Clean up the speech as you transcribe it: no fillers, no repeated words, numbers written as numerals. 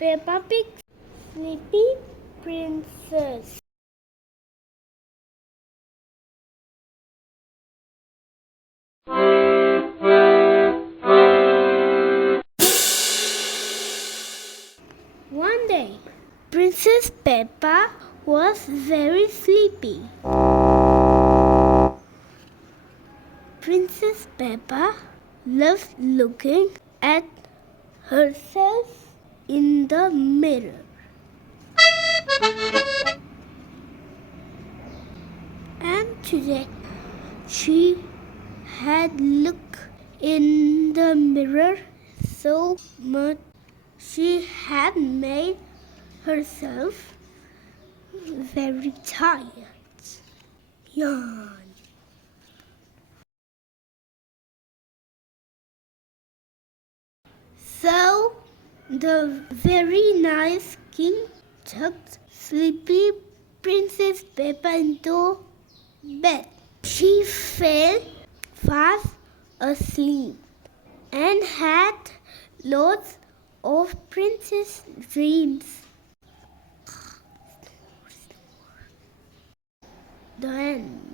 Peppa Pig's Sleepy Princess. One day, Princess Peppa was very sleepy. Princess Peppa loved looking at herself in the mirror. And today she had looked in the mirror so much she had made herself very tired. Yawn. So the very nice king tucked sleepy Princess Peppa into bed. She fell fast asleep and had lots of princess dreams. The end.